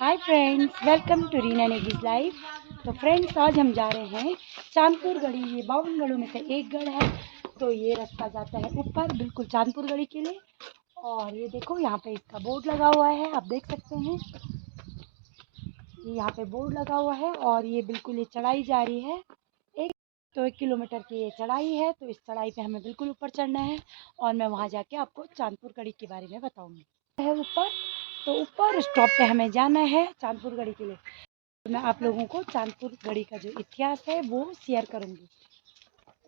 Hi friends, welcome to Reena Negi's life. तो friends, आज हम जा रहे हैं चांदपुर गढ़ी। ये 52 गढ़ों में से एक गढ़ है। तो ये रास्ता जाता है ऊपर बिल्कुल चांदपुर गढ़ी के लिए। और ये देखो, यहाँ पे इसका बोर्ड लगा हुआ है, आप देख सकते हैं। ये यहाँ पे बोर्ड लगा हुआ है और ये बिल्कुल ये चढ़ाई जा रही है। 1 किलोमीटर की ये चढ़ाई है। तो इस चढ़ाई पे हमें बिल्कुल ऊपर चढ़ना है और मैं वहाँ जाके आपको चांदपुर गढ़ी के बारे में बताऊँगी। है ऊपर, तो ऊपर स्टॉप पे हमें जाना है चांदपुर गढ़ी के लिए। तो मैं आप लोगों को चांदपुर गढ़ी का जो इतिहास है वो शेयर करूंगी।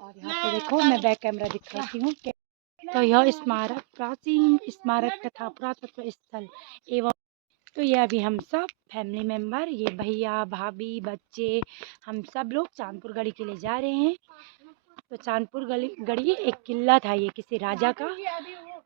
और यहाँ पे देखो, मैं बैक कैमरा दिखाती हूँ। तो यह स्मारक प्राचीन स्मारक तथा पुरातत्व स्थल एवं। तो ये अभी हम सब फैमिली मेंबर, ये भैया भाभी बच्चे, हम सब लोग चांदपुर गढ़ी के लिए जा रहे हैं। तो चांदपुर गढ़ी एक किला था, ये किसी राजा का।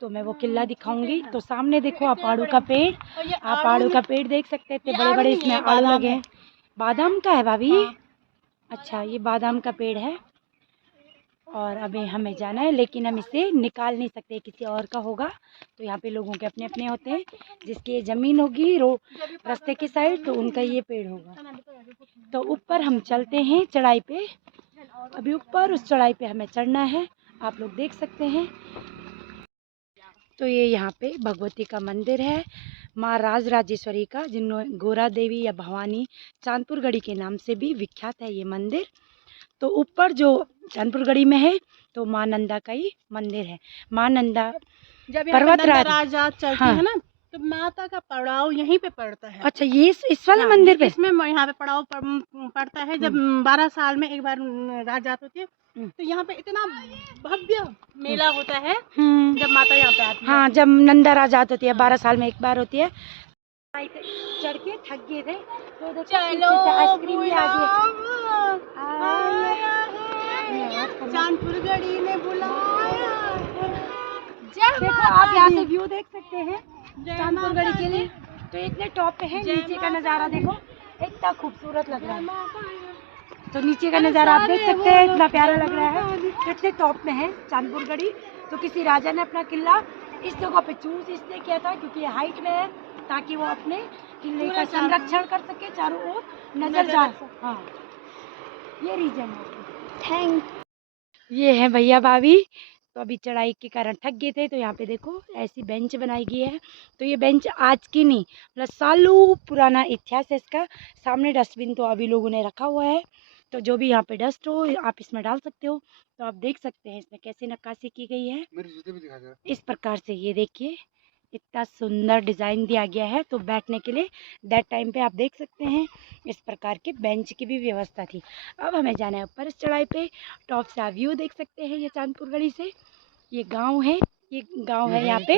तो मैं वो किला दिखाऊंगी। तो सामने देखो आप आड़ू का पेड़, आप आड़ू का पेड़ देख सकते थे, बड़े बड़े इसमें आड़ू लगे हैं। बादाम का है भाभी? अच्छा, ये बादाम का पेड़ है। और अभी हमें जाना है, लेकिन हम इसे निकाल नहीं सकते, किसी और का होगा। तो यहाँ पे लोगों के अपने अपने होते हैं। जिसकी ये ज़मीन होगी रास्ते के साइड, तो उनका ये पेड़ होगा। तो ऊपर हम चलते हैं चढ़ाई पे। अभी ऊपर उस चढ़ाई पे हमें चढ़ना है, आप लोग देख सकते हैं। तो ये यहाँ पे भगवती का मंदिर है, माँ राजराजेश्वरी का, जिन्होंने गोरा देवी या भवानी चांदपुर गढ़ी के नाम से भी विख्यात है ये मंदिर। तो ऊपर जो चांदपुर गढ़ी में है, तो माँ नंदा का ही मंदिर है। माँ नंदा जब पर्वतराज चलती है ना, तो माता का पड़ाव यहीं पे पड़ता है। अच्छा, ये इस वाले मंदिर पे इसमें यहाँ पे पड़ाव पड़ता है। जब 12 साल में एक बार रात जात होती है, तो यहाँ पे इतना भव्य मेला होता है जब माता यहाँ पे आती है। हाँ, जब नंदा राजात होती है, 12 साल में एक बार होती है। चढ़ के थक गए थे, तो चलो आइसक्रीम भी आ गई। चांदपुर गढ़ी ने बुलाया। देखो, आप यहाँ से व्यू देख सकते हैं चांदपुर गढ़ी के लिए। तो इतने टॉप पे है, नीचे का नज़ारा देखो, इतना खूबसूरत लग रहा है। तो नीचे का नज़ारा आप देख सकते हैं, इतना प्यारा लग रहा है। कितने टॉप में है चांदपुर गढ़ी। तो किसी राजा ने अपना किला इस जगह पे चूज इसलिए किया था क्योंकि ये हाइट में है, ताकि वो अपने किले का संरक्षण कर सके, चारों ओर नजर जा सके। हाँ, ये रीजन है। थैंक। ये है भैया भाभी। तो अभी चढ़ाई के कारण थक गए थे, तो यहाँ पे देखो ऐसी बेंच बनाई गई है। तो ये बेंच आज की नहीं, मतलब सालों पुराना इतिहास है इसका। सामने डस्टबिन तो अभी लोगों ने रखा हुआ है, तो जो भी यहाँ पे डस्ट हो आप इसमें डाल सकते हो। तो आप देख सकते हैं इसमें कैसे नक्काशी की गई है। मेरे जूते भी दिखा दो। इस प्रकार से ये देखिए, इतना सुंदर डिज़ाइन दिया गया है। तो बैठने के लिए दैट टाइम पे आप देख सकते हैं इस प्रकार के बेंच की भी व्यवस्था थी। अब हमें जाना है ऊपर इस चढ़ाई पे। टॉप से आप व्यू देख सकते हैं ये चांदपुर गढ़ी से। ये गांव है, ये गांव है यहाँ पे।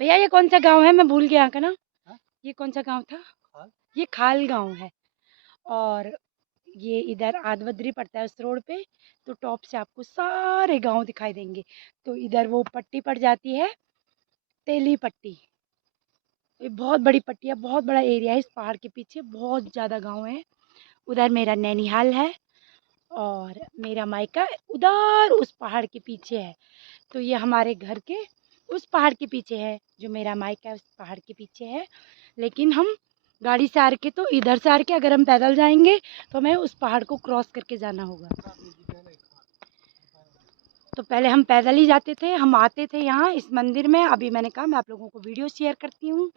भैया ये कौन सा गांव है? मैं भूल गया का ना। ये कौन सा गांव था? ये खाल गांव है। और ये इधर आदवद्री पड़ता है उस रोड पे। तो टॉप से आपको सारे गांव दिखाई देंगे। तो इधर वो पट्टी पड़ जाती है, तेली पट्टी। ये बहुत बड़ी पट्टी है, बहुत बड़ा एरिया है। इस पहाड़ के पीछे बहुत ज़्यादा गांव है। उधर मेरा नैनीहाल है और मेरा मायका उधर उस पहाड़ के पीछे है। तो ये हमारे घर के उस पहाड़ के पीछे है, जो मेरा मायका है उस पहाड़ के पीछे है। लेकिन हम गाड़ी से आ के, तो इधर से आ के अगर हम पैदल जाएंगे तो हमें उस पहाड़ को क्रॉस करके जाना होगा। तो पहले हम पैदल ही जाते थे, हम आते थे यहाँ इस मंदिर में। अभी मैंने कहा मैं आप लोगों को वीडियो शेयर करती हूँ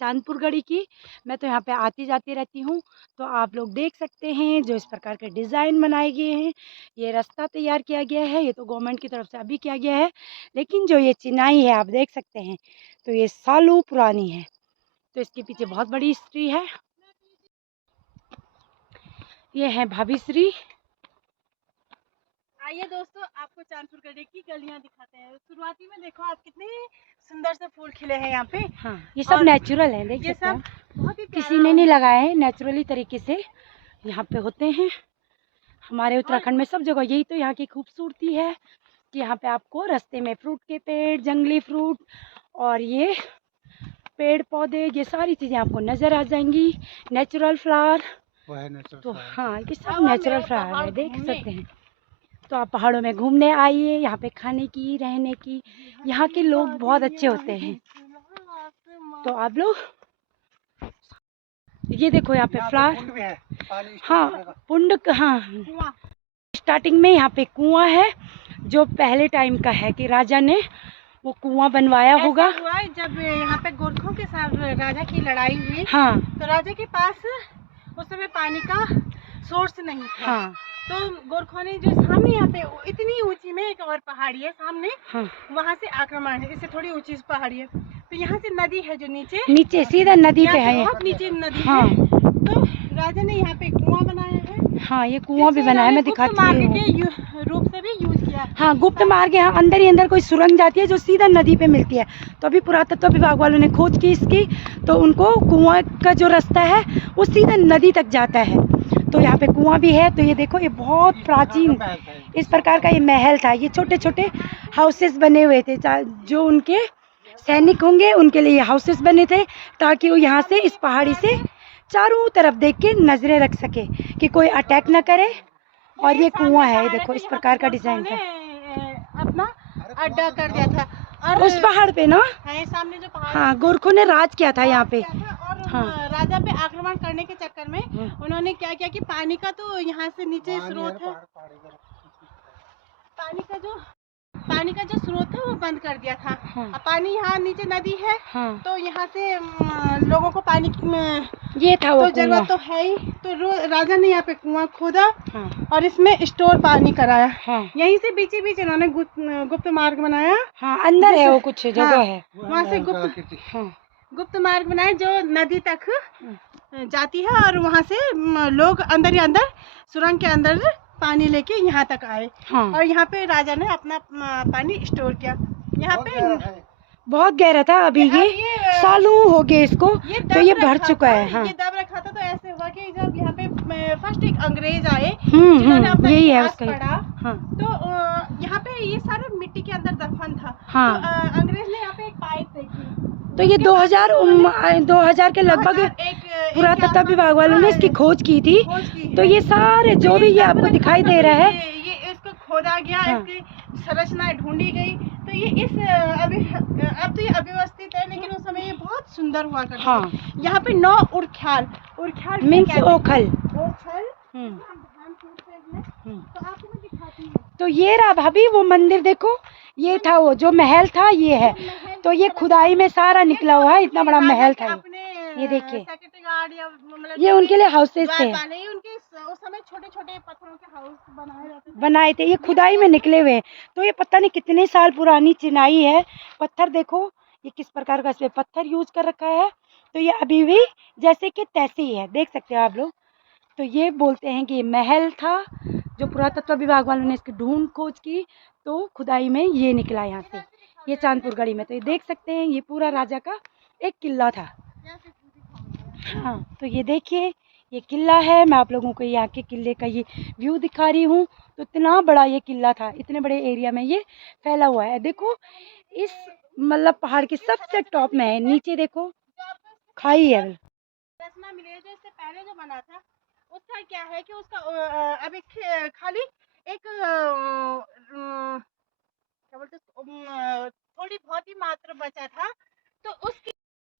चांदपुर गढ़ी की। मैं तो यहाँ पे आती जाती रहती हूँ। तो आप लोग देख सकते हैं जो इस प्रकार के डिज़ाइन बनाए गए हैं। ये रास्ता तैयार किया गया है, ये तो गवर्नमेंट की तरफ से अभी किया गया है। लेकिन जो ये चिनाई है आप देख सकते हैं, तो ये सालों पुरानी है। तो इसके पीछे बहुत बड़ी हिस्ट्री है। ये है भाभी श्री। आइए दोस्तों, आपको चांदपुर गढ़ी की गलियां दिखाते हैं। शुरुआती में देखो आप, कितने सुंदर से फूल खिले हैं यहाँ पे। हाँ, ये सब नेचुरल है, देख सकते हैं। बहुत ही किसी ने नहीं लगाए हैं, नेचुरली तरीके से यहाँ पे होते हैं। हमारे उत्तराखंड में सब जगह यही तो यहाँ की खूबसूरती है कि यहाँ पे आपको रास्ते में फ्रूट के पेड़, जंगली फ्रूट और ये पेड़ पौधे, ये सारी चीज़ें आपको नज़र आ जाएंगी। नेचुरल फ्लावर, तो हाँ, ये सब नेचुरल फ्लावर है, देख सकते हैं। तो आप पहाड़ों में घूमने आइए, यहाँ पे खाने की, रहने की, यहाँ के लोग बहुत अच्छे होते हैं। तो आप लोग ये देखो यहाँ पे फ्लावर, कुंड भी है, पानी हाँ कुंड, हाँ कुआं। स्टार्टिंग में यहाँ पे कुआं है जो पहले टाइम का है कि राजा ने वो कुआं बनवाया होगा। ऐसा हुआ है जब यहाँ पे गोरखों के साथ राजा की लड़ाई हुई, हाँ तो राजा के पास उस समय पानी का सोर्स नहीं था। हाँ तो गोरखों ने जो सामने यहाँ पे इतनी ऊंची में एक और पहाड़ी है सामने, हाँ, वहाँ से आक्रमण है, इससे थोड़ी ऊंची पहाड़ी है, तो यहाँ से नदी है जो नीचे नीचे सीधा नदी पे है। बहुत नीचे नदी हाँ है। तो राजा ने यहाँ पे कुआं बनाया है। हाँ, ये कुआं भी बना है, मैं दिखाती मार्ग हूँ। के रूप से भी यूज किया। हाँ गुप्त मार्ग, यहाँ अंदर ही अंदर कोई सुरंग जाती है जो सीधा नदी पे मिलती है। तो अभी पुरातत्व विभाग वालों ने खोज की इसकी, तो उनको कुआं का जो रास्ता है वो सीधा नदी तक जाता है। तो यहाँ पे कुआं भी है। तो ये देखो, ये बहुत प्राचीन इस प्रकार का ये महल था। ये छोटे छोटे हाउसेस बने हुए थे, जो उनके सैनिक होंगे उनके लिए हाउसेस बने थे, ताकि वो यहाँ से इस पहाड़ी से चारों तरफ देख के नजरें रख सके कि कोई अटैक ना करे। और ये कुआं है, देखो इस प्रकार का डिजाइन था। अपना अड्डा कर दिया था और उस पहाड़ पे ना, सामने जो पहाड़, हाँ गोरखों ने राज किया था यहाँ पे। और हाँ। राजा पे आक्रमण करने के चक्कर में उन्होंने क्या किया कि पानी का तो यहाँ से नीचे स्रोत है, पानी का जो स्रोत है वो बंद कर दिया था। हाँ। अब पानी यहाँ नीचे नदी है। हाँ। तो यहाँ से लोगों को पानी ये था वो तो जरूरत तो है ही, तो राजा ने यहाँ पे कुआं खोदा। हाँ। और इसमें स्टोर पानी कराया। हाँ। यहीं से बीचे बीच इन्होंने गुप्त मार्ग बनाया। हाँ अंदर है वो कुछ जगह है, वहाँ से गुप्त मार्ग बनाए जो नदी तक जाती है, और वहाँ से लोग अंदर ही अंदर सुरंग के अंदर पानी लेके यहाँ तक आए। हाँ। और यहाँ पे राजा ने अपना पानी स्टोर किया। यहाँ पे बहुत गहरा था, अभी ये सालों हो गए इसको, तो ये भर चुका है। हाँ। ये दब रखा था, तो ऐसे हुआ कि जब यहाँ पे फर्स्ट एक अंग्रेज आए जिन्होंने अपना यही है इतिहास उसका। पढ़ा। हाँ। तो यहाँ पे ये सारा मिट्टी के अंदर दफन था। हाँ। तो अंग्रेज ने यहाँ पे एक पाइप फेंकी। तो ये 2000 के लगभग पुरातत्व विभाग वालों ने इसकी खोज की थी। तो ये सारे जो भी ये आपको दिखाई दे रहा है, ये इसको खोदा गया। हाँ। इसकी संरचना ढूंढी गई। तो ये इस अब तो ये अव्यवस्थित है, लेकिन उस समय ये बहुत सुंदर हुआ करता था। हाँ। यहाँ पे 9 उरख्याल मीन्स ओखल। तो आपको मैं दिखाती हूँ। तो ये रहा भाभी वो मंदिर, देखो ये था वो जो महल था, ये है। तो ये खुदाई में सारा निकला हुआ है, इतना बड़ा महल था ये देखिए। ये उनके लिए हाउसेस थे, उनके उस समय छोटे छोटे पत्थरों के हाउस बनाए थे, ये खुदाई में निकले हुए हैं। तो ये पता नहीं कितने साल पुरानी चिनाई है। पत्थर देखो ये किस प्रकार का इसमें पत्थर यूज कर रखा है। तो ये अभी भी जैसे कि तैसे ही है, देख सकते हो आप लोग। तो ये बोलते हैं कि ये महल था, जो पुरातत्व विभाग वालों ने इसकी ढूंढ खोज की, तो खुदाई में ये निकला यहाँ से, ये चांदपुर गढ़ी में। तो ये देख सकते हैं, ये पूरा राजा का एक किला था। हाँ, तो ये देखिए ये किला है। मैं आप लोगों को यहाँ के किले का ये व्यू दिखा रही हूँ। तो इतना बड़ा ये किला था, इतने बड़े एरिया में ये फैला हुआ है। देखो इस मतलब पहाड़ के सबसे टॉप में है, नीचे देखो खाई है। रचना मिली है जो इससे पहले जो बना था, उसका क्या है कि उसका अब एक खाली एक क्या बोलते थोड़ी बहुत ही मात्र बचा था। तो उसकी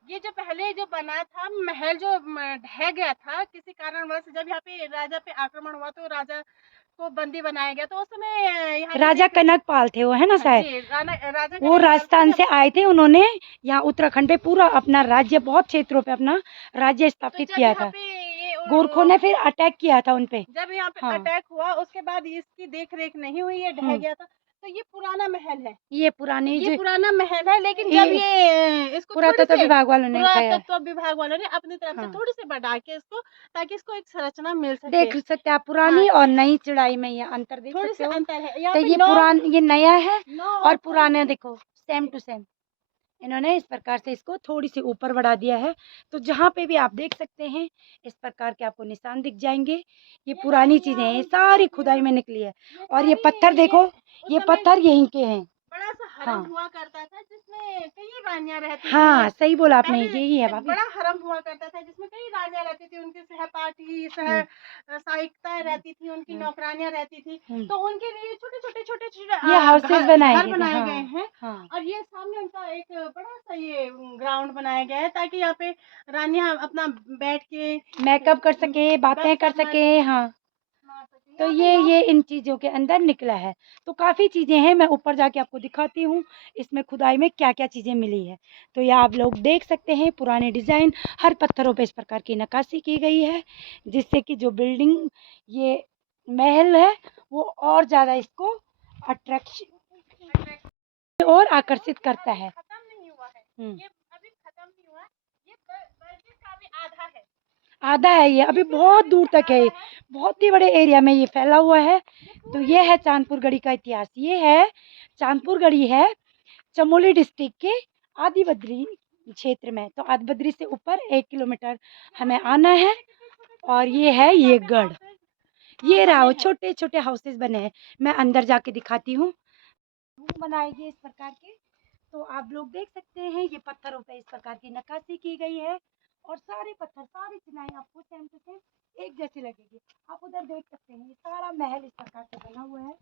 ये जो पहले जो बना था महल जो ढह गया था किसी कारणवश, जब यहाँ पे राजा पे आक्रमण हुआ तो राजा को बंदी बनाया गया। तो उस समय राजा कनकपाल थे वो, है ना शायद, वो राजस्थान से आए थे। उन्होंने यहाँ उत्तराखंड पे पूरा अपना राज्य, बहुत क्षेत्रों पे अपना राज्य स्थापित किया था। गोरखों ने फिर अटैक किया था उनपे। जब यहाँ पे अटैक हुआ उसके बाद इसकी देख रेख नहीं हुई, ये ढह गया था। तो ये पुराना महल है, ये पुराना महल है। लेकिन जब ये इसको पुरातत्व विभाग वालों ने अपनी तरफ से थोड़ी सी बढ़ा के इसको, ताकि इसको एक संरचना मिल सके। देख सकते हैं आप, पुरानी और नई चढ़ाई में ये अंतर देख सकते हो। अंतर है। तो ये पुराना, ये नया है और पुराना देखो सेम टू सेम। इन्होंने इस प्रकार से इसको थोड़ी सी ऊपर बढ़ा दिया है। तो जहाँ पे भी आप देख सकते हैं इस प्रकार के आपको निशान दिख जाएंगे। ये पुरानी चीजें हैं, ये सारी खुदाई में निकली है। और ये पत्थर देखो, ये पत्थर यहीं के हैं। बड़ा बड़ा सा हरम हाँ। हुआ करता था जिसमें कई रानियां रहती थी। हाँ सही बोला आपने, पहले यही है एक भाभी। बड़ा हरम हुआ करता था जिसमें कई रानियां रहती थी, उनकी सहपाठी सहायिकाएं रहती थी, उनकी नौकरानियां रहती थी। हम्म, तो उनके लिए छोटे ये हाउसेस बनाए घर गए थे। बनाए हाँ गए हैं। हाँ और ये सामने उनका एक बड़ा सा ये ग्राउंड बनाया गया है ताकि यहाँ पे रानियां अपना बैठ के मेकअप कर सके, बातें कर गपशप सके। हाँ मार सके। तो यहाँ पे ये इन चीज़ों के अंदर निकला है। तो काफ़ी चीज़ें हैं, मैं ऊपर जाके आपको दिखाती हूँ इसमें खुदाई में क्या-क्या चीज़ें मिली है। तो ये आप लोग देख सकते हैं, पुराने डिज़ाइन, हर पत्थरों पे इस प्रकार की नक्काशी की गई है, जिससे कि जो बिल्डिंग, ये महल है, वो और ज़्यादा इसको अट्रैक्शन और आकर्षित करता है। खत्म नहीं हुआ है, हुँ। ये अभी खत्म नहीं हुआ, ये बल्कि का भी आधा है। आधा है ये, अभी बहुत दूर तक है, बहुत ही बड़े एरिया में ये फैला हुआ है। तो ये है चांदपुर गढ़ी का इतिहास। ये है चांदपुर गढ़ी है चमोली डिस्ट्रिक्ट के आदि बद्री क्षेत्र में। तो आदि बद्री से ऊपर 1 किलोमीटर हमें आना है। और ये है ये गढ़, ये रहा वो छोटे छोटे हाउसेस बने हैं। मैं अंदर जाके दिखाती हूँ। बनाए गए इस प्रकार के, तो आप लोग देख सकते हैं ये पत्थरों पे इस प्रकार की नक्काशी की गई है। और सारे पत्थर, सारी चिनाई आपको सेम टू सेम एक जैसी लगेगी। आप उधर देख सकते हैं ये सारा महल इस प्रकार से बना हुआ है।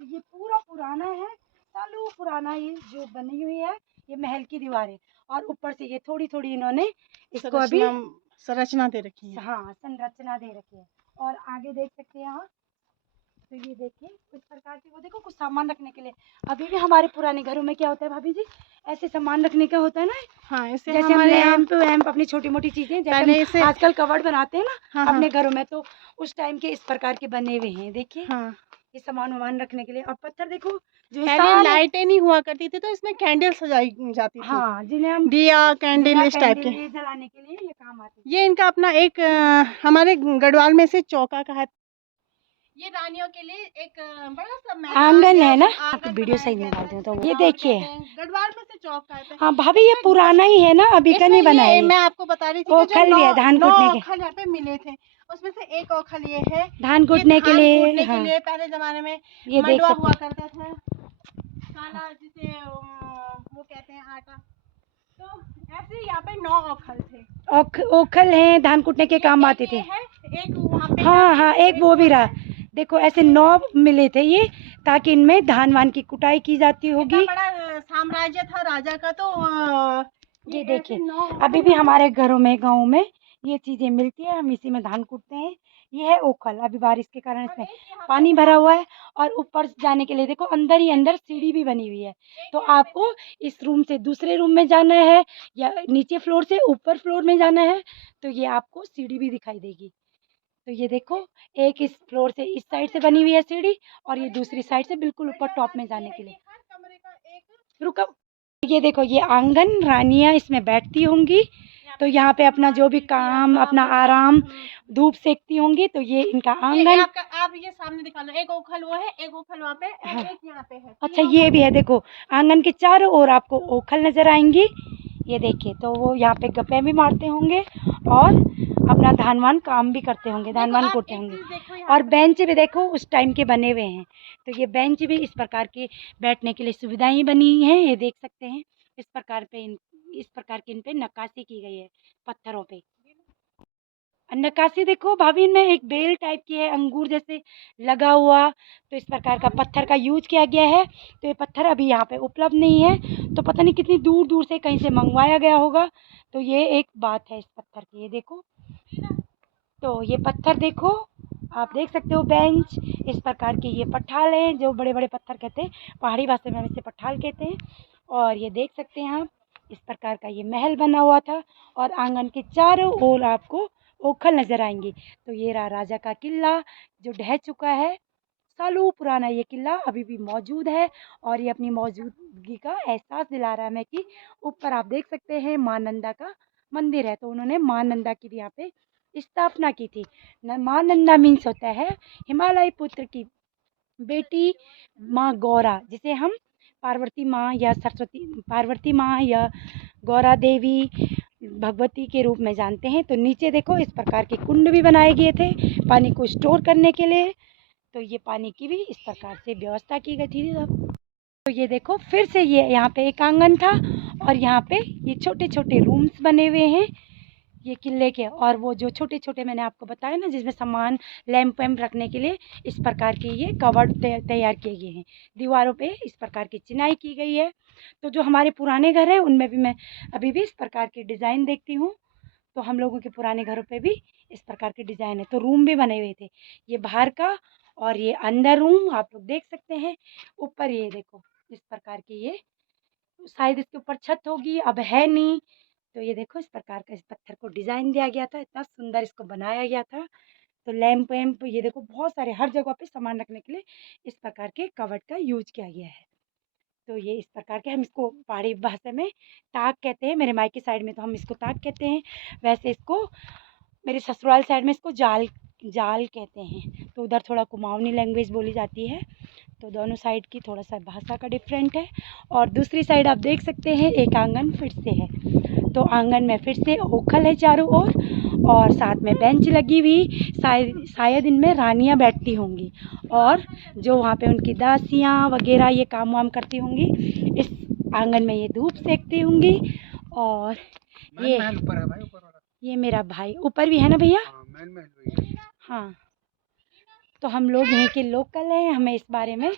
तो ये पूरा पुराना है, सालों पुराना ये जो बनी हुई है, ये महल की दीवारें। और ऊपर से ये थोड़ी थोड़ी इन्होंने इसको अभी संरचना दे रखी है। हाँ संरचना दे रखी है। और आगे देख सकते हैं यहाँ, तो ये देखिए इस प्रकार से, वो देखो कुछ सामान रखने के लिए। अभी भी हमारे पुराने घरों में क्या होता है भाभी जी, ऐसे सामान रखने का होता है ना। हाँ, इससे जैसे हम हमारे यहाँ लैंप वैम्प, अपनी छोटी मोटी चीजें, पहले जैसे इसे हम आजकल कवर्ड बनाते हैं ना हाँ, अपने हाँ, घरों में, तो उस टाइम के इस प्रकार के बने हुए हैं। देखिए हाँ। ये सामान वामान रखने के लिए। और पत्थर देखो जो ये पहले सारे, लाइटें नहीं हुआ करती थी तो इसमें कैंडल सजाई जाती थी, हाँ जिन्हें हम दिया कैंडल दिया इस टाइप कैंडल के। ये जलाने के लिए ये काम आते हैं। ये इनका अपना एक हमारे गढ़वाल में से चौका का है। ये रानियों के लिए एक बड़ा सा मैदान आंगन या है ना। आंगन तो वीडियो बनाया सही गया था निकालती हूँ तो जिसे ये चौक देखिए। कहते हैं। गढ़वाल में से चौक कहते हैं। हाँ भाभी ये इसमें पुराना ही है ना, अभी का इसमें नहीं बना है ये ये। मैं आपको बता रही थी कि जो ओखल भी है धान नौ कूटने के, ओखल यहाँ पे मिले थे, उसमें से एक ओखल ये है। धान ये कूटने के धान लिए। कूटने के हाँ लिए पहले जमाने में ये देख मंडवा सकते हुआ हैं। करता था, काला जिसे वो कहते हैं आटा। तो ऐसे यहाँ पे 9 ओखल थे। ओखल है, धान कूटने के काम आते थे। ये है, एक वहाँ पे हाँ है, हाँ एक वो भी रहा। देखो ऐसे 9 मिले थे ये, ताकि इनमें धान वान की कुटाई की जाती इतना होगी। बड़ा साम्राज्य था राजा का। तो ये ऐसे देखिए 9 अभी भी हमारे घरों में, गाँव में ये चीजें मिलती है, हम इसी में धान कूटते हैं। ये है ओखल, अभी बारिश के कारण इसमें पानी भरा हुआ है। और ऊपर जाने के लिए देखो अंदर ही अंदर सीढ़ी भी बनी हुई है। तो आपको इस रूम से दूसरे रूम में जाना है, या नीचे फ्लोर से ऊपर फ्लोर में जाना है, तो ये आपको सीढ़ी भी दिखाई देगी। तो ये देखो एक इस फ्लोर से इस साइड से बनी हुई है सीढ़ी, और ये दूसरी साइड से बिल्कुल ऊपर टॉप में जाने के लिए। रुको, ये देखो ये आंगन, रानियां इसमें बैठती होंगी। तो यहाँ पे अपना जो भी काम, अपना आराम, धूप सेकती होंगी। तो ये इनका आंगन। आप ये सामने दिखा लो, एक ओखल वो है, एक ओखल वहाँ पे, हाँ। एक यहाँ पे है। अच्छा ये भी है, देखो आंगन के चारों ओर आपको ओखल नजर आएंगी। ये देखिए तो वो यहाँ पे गप्पे भी मारते होंगे और अपना धान वान काम भी करते होंगे, धान वान कूटते होंगे। और बेंच भी देखो उस टाइम के बने हुए हैं। तो ये बेंच भी इस प्रकार के बैठने के लिए सुविधाएं बनी हैं, ये देख सकते हैं। इस प्रकार की इन पे नक्काशी की गई है पत्थरों पे। नक्काशी देखो भाभी में एक बेल टाइप की है, अंगूर जैसे लगा हुआ। तो इस प्रकार का पत्थर का यूज किया गया है। तो ये पत्थर अभी यहाँ पे उपलब्ध नहीं है, तो पता नहीं कितनी दूर दूर से कहीं से मंगवाया गया होगा। तो ये एक बात है इस पत्थर की। ये देखो, तो ये पत्थर देखो, आप देख सकते हो बेंच। इस प्रकार के ये पठाल हैं, जो बड़े बड़े पत्थर कहते हैं, पहाड़ी भाषा में हम इसे पठाल कहते हैं। और ये देख सकते हैं आप, इस प्रकार का ये महल बना हुआ था। और आंगन के चारों ओर आपको ओखल नजर आएंगे। तो ये रहा राजा का किला, जो ढह चुका है। सालों पुराना ये किला अभी भी मौजूद है, और ये अपनी मौजूदगी का एहसास दिला रहा है हमें कि ऊपर आप देख सकते हैं माँ नंदा का मंदिर है। तो उन्होंने माँ नंदा की भी यहाँ पे स्थापना की थी। माँ नंदा मीन्स होता है हिमालय पुत्र की बेटी, माँ गौरा, जिसे हम पार्वती माँ या पार्वती माँ या गौरा देवी, भगवती के रूप में जानते हैं। तो नीचे देखो इस प्रकार के कुंड भी बनाए गए थे पानी को स्टोर करने के लिए। तो ये पानी की भी इस प्रकार से व्यवस्था की गई थी। तो ये देखो फिर से ये यहाँ पे एक आंगन था और यहाँ पे ये छोटे छोटे रूम्स बने हुए हैं ये किले के। और वो जो छोटे छोटे मैंने आपको बताया ना जिसमें सामान लैंप वैम्प रखने के लिए इस प्रकार के ये कवर्ड तैयार किए गए हैं। दीवारों पे इस प्रकार की चिनाई की गई है। तो जो हमारे पुराने घर हैं उनमें भी मैं अभी भी इस प्रकार की डिज़ाइन देखती हूँ। तो हम लोगों के पुराने घरों पे भी इस प्रकार के डिज़ाइन है। तो रूम भी बने हुए थे, ये बाहर का और ये अंदर रूम आप लोग देख सकते हैं। ऊपर ये देखो इस प्रकार की ये शायद इसके ऊपर छत होगी, अब है नहीं। तो ये देखो इस प्रकार का इस पत्थर को डिज़ाइन दिया गया था, इतना सुंदर इसको बनाया गया था। तो लैंप वैम्प ये देखो बहुत सारे हर जगह पे सामान रखने के लिए इस प्रकार के कवर्ड का यूज किया गया है। तो ये इस प्रकार के हम इसको पहाड़ी भाषा में ताक कहते हैं, मेरे मायके साइड में तो हम इसको ताक कहते हैं, वैसे इसको मेरे ससुराल साइड में इसको जाल जाल कहते हैं। तो उधर थोड़ा कुमाऊनी लैंग्वेज बोली जाती है। तो दोनों साइड की थोड़ा सा भाषा का डिफरेंट है। और दूसरी साइड आप देख सकते हैं एक आंगन फिर से है। तो आंगन में फिर से ओखल है चारों ओर और साथ में बेंच लगी हुई, शायद इनमें रानियां बैठती होंगी और जो वहाँ पे उनकी दासियाँ वगैरह ये काम वाम करती होंगी। इस आंगन में ये धूप सेकती होंगी। और ये ऊपर है भाई, ऊपर वाला ये मेरा भाई ऊपर भी है ना भैया। हाँ, तो हम लोग यहीं के लोकल हैं, हमें इस बारे में